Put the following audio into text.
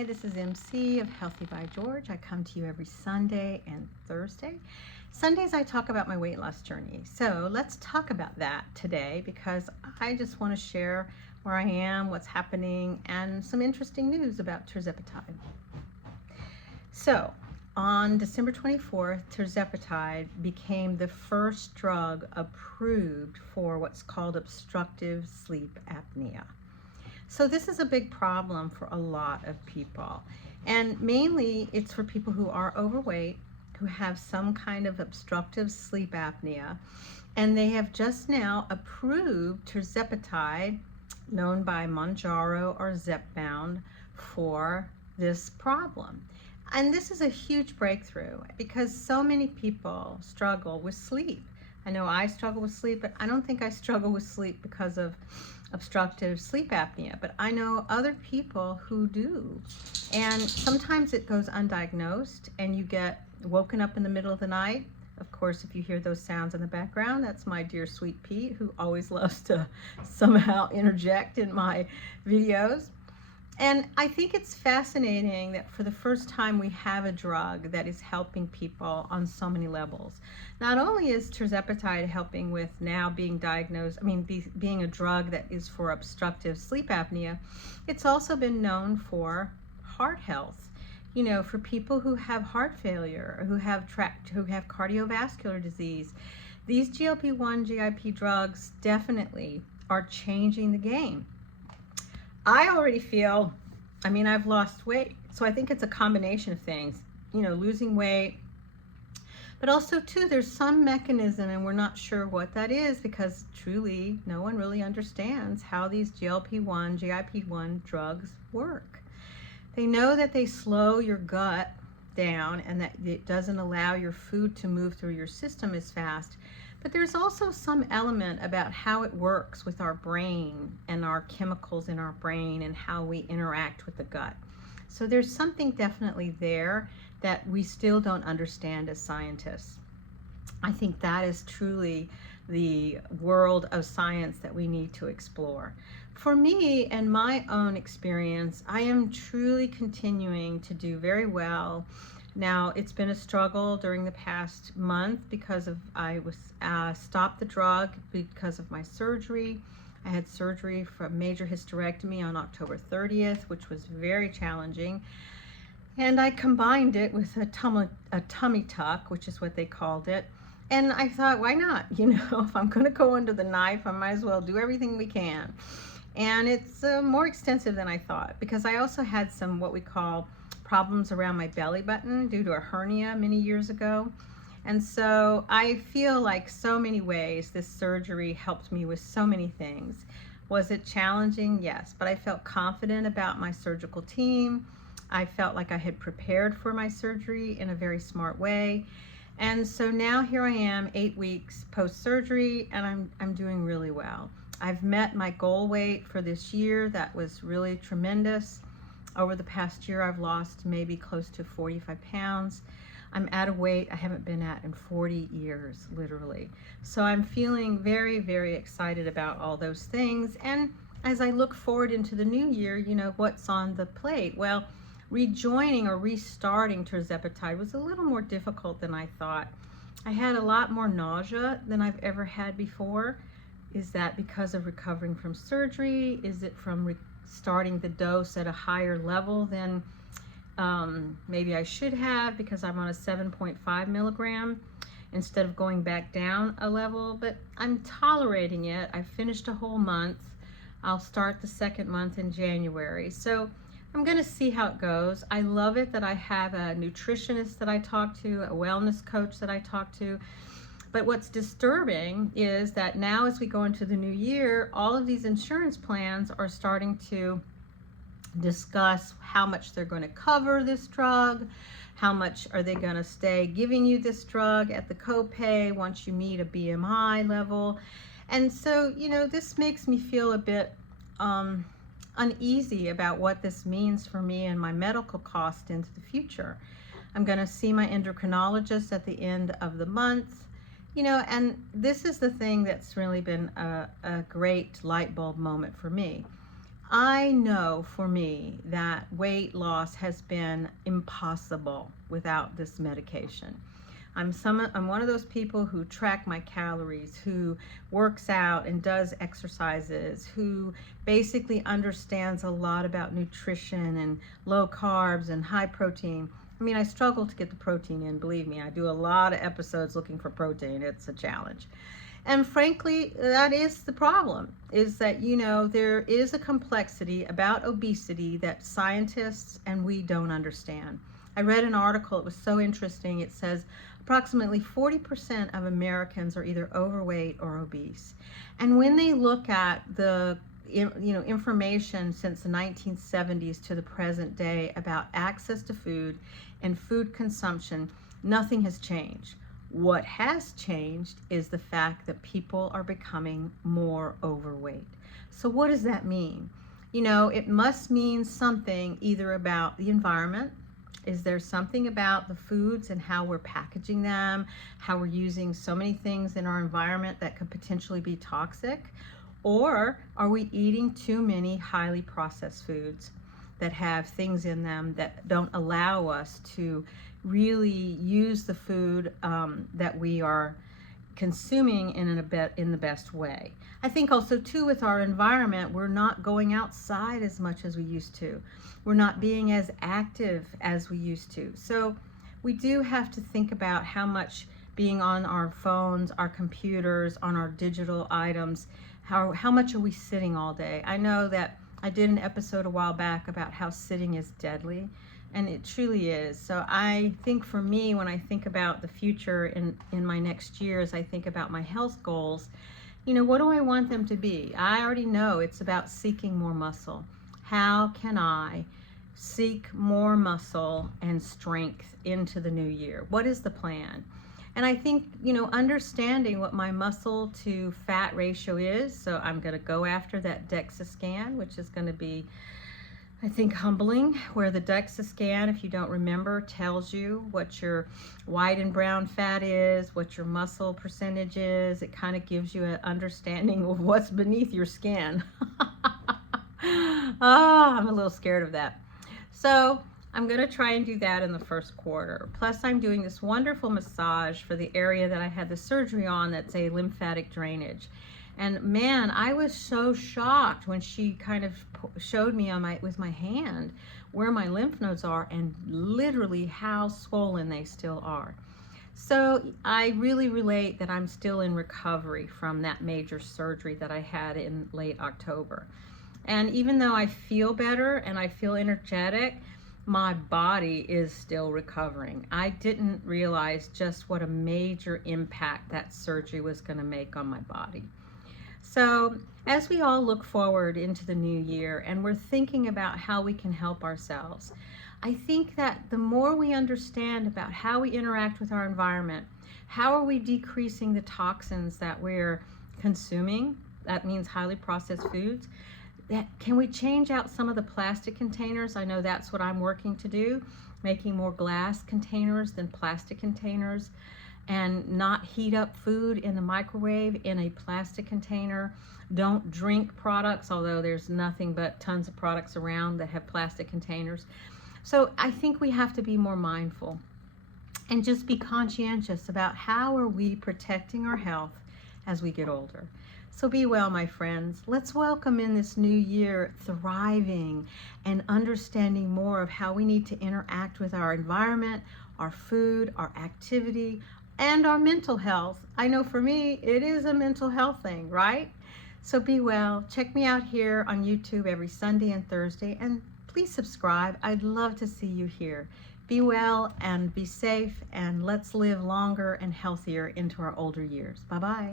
Hi, this is MC of Healthy by George. I come to you every Sunday and Thursday. Sundays I talk about my weight loss journey. So let's talk about that today because I just want to share where I am, what's happening, and some interesting news about Tirzepatide. So on December 24th, Tirzepatide became the first drug approved for what's called obstructive sleep apnea. So this is a big problem for a lot of people, and mainly it's for people who are overweight, who have some kind of obstructive sleep apnea, and they have just now approved Tirzepatide, known by Mounjaro or Zepbound, for this problem. And this is a huge breakthrough because so many people struggle with sleep. I know I struggle with sleep, but I don't think I struggle with sleep because of obstructive sleep apnea, but I know other people who do. And sometimes it goes undiagnosed and you get woken up in the middle of the night. Of course, if you hear those sounds in the background, that's my dear sweet Pete, who always loves to somehow interject in my videos. And I think it's fascinating that for the first time we have a drug that is helping people on so many levels. Not only is Tirzepatide helping with now being diagnosed, being a drug that is for obstructive sleep apnea, it's also been known for heart health. You know, for people who have heart failure or who have cardiovascular disease. These GLP-1, GIP drugs definitely are changing the game. I already feel, I've lost weight. So I think it's a combination of things, losing weight, but also too, there's some mechanism and we're not sure what that is because truly no one really understands how these GLP-1, GIP-1 drugs work. They know that they slow your gut down and that it doesn't allow your food to move through your system as fast. But there's also some element about how it works with our brain and our chemicals in our brain and how we interact with the gut. So there's something definitely there that we still don't understand as scientists. I think that is truly the world of science that we need to explore. For me and my own experience, I am truly continuing to do very well. Now, it's been a struggle during the past month because I stopped the drug because of my surgery. I had surgery for a major hysterectomy on October 30th, which was very challenging. And I combined it with a tummy tuck, which is what they called it. And I thought, why not? If I'm going to go under the knife, I might as well do everything we can. And it's more extensive than I thought because I also had some what we call problems around my belly button due to a hernia many years ago. And so I feel like so many ways this surgery helped me with so many things. Was it challenging? Yes, but I felt confident about my surgical team. I felt like I had prepared for my surgery in a very smart way. And so now here I am 8 weeks post-surgery and I'm doing really well. I've met my goal weight for this year. That was really tremendous. Over the past year, I've lost maybe close to 45 pounds. I'm at a weight I haven't been at in 40 years, literally. So I'm feeling very, very excited about all those things. And as I look forward into the new year, what's on the plate? Well, rejoining or restarting Tirzepatide was a little more difficult than I thought. I had a lot more nausea than I've ever had before. Is that because of recovering from surgery? Is it from starting the dose at a higher level than maybe I should have because I'm on a 7.5 milligram instead of going back down a level? But I'm tolerating it. I finished a whole month. I'll start the second month in January. So I'm going to see how it goes. I love it that I have a nutritionist that I talk to, a wellness coach that I talk to. But what's disturbing is that now as we go into the new year, all of these insurance plans are starting to discuss how much they're going to cover this drug, how much are they going to stay giving you this drug at the copay once you meet a BMI level. And so, this makes me feel a bit uneasy about what this means for me and my medical cost into the future. I'm going to see my endocrinologist at the end of the month. And this is the thing that's really been a great light bulb moment for me. I know for me that weight loss has been impossible without this medication. I'm one of those people who track my calories, who works out and does exercises, who basically understands a lot about nutrition and low carbs and high protein. I mean, I struggle to get the protein in, believe me. I do a lot of episodes looking for protein. It's a challenge. And frankly, that is the problem, is that, there is a complexity about obesity that scientists and we don't understand. I read an article, it was so interesting. It says approximately 40% of Americans are either overweight or obese. And when they look at the information since the 1970s to the present day about access to food and food consumption, nothing has changed. What has changed is the fact that people are becoming more overweight. So what does that mean? It must mean something either about the environment. Is there something about the foods and how we're packaging them, how we're using so many things in our environment that could potentially be toxic? Or are we eating too many highly processed foods that have things in them that don't allow us to really use the food that we are consuming in the best way? I think also too with our environment, we're not going outside as much as we used to. We're not being as active as we used to. So we do have to think about how much being on our phones, our computers, on our digital items, how much are we sitting all day? I know that I did an episode a while back about how sitting is deadly, and it truly is. So I think for me, when I think about the future in my next years, I think about my health goals. What do I want them to be? I already know it's about seeking more muscle. How can I seek more muscle and strength into the new year? What is the plan? And I think, understanding what my muscle to fat ratio is. So I'm going to go after that DEXA scan, which is going to be, I think, humbling, where the DEXA scan, if you don't remember, tells you what your white and brown fat is, what your muscle percentage is. It kind of gives you an understanding of what's beneath your skin. I'm a little scared of that. So I'm going to try and do that in the first quarter. Plus, I'm doing this wonderful massage for the area that I had the surgery on, that's a lymphatic drainage. And man, I was so shocked when she kind of showed me with my hand where my lymph nodes are and literally how swollen they still are. So I really relate that I'm still in recovery from that major surgery that I had in late October. And even though I feel better and I feel energetic, my body is still recovering. I didn't realize just what a major impact that surgery was going to make on my body. So as we all look forward into the new year and we're thinking about how we can help ourselves, I think that the more we understand about how we interact with our environment, how are we decreasing the toxins that we're consuming, that means highly processed foods, can we change out some of the plastic containers? I know that's what I'm working to do, making more glass containers than plastic containers, and not heat up food in the microwave in a plastic container. Don't drink products, although there's nothing but tons of products around that have plastic containers. So I think we have to be more mindful and just be conscientious about how are we protecting our health as we get older. So be well, my friends. Let's welcome in this new year thriving and understanding more of how we need to interact with our environment, our food, our activity, and our mental health. I know for me, it is a mental health thing, right? So be well. Check me out here on YouTube every Sunday and Thursday, and please subscribe. I'd love to see you here. Be well and be safe, and let's live longer and healthier into our older years. Bye-bye.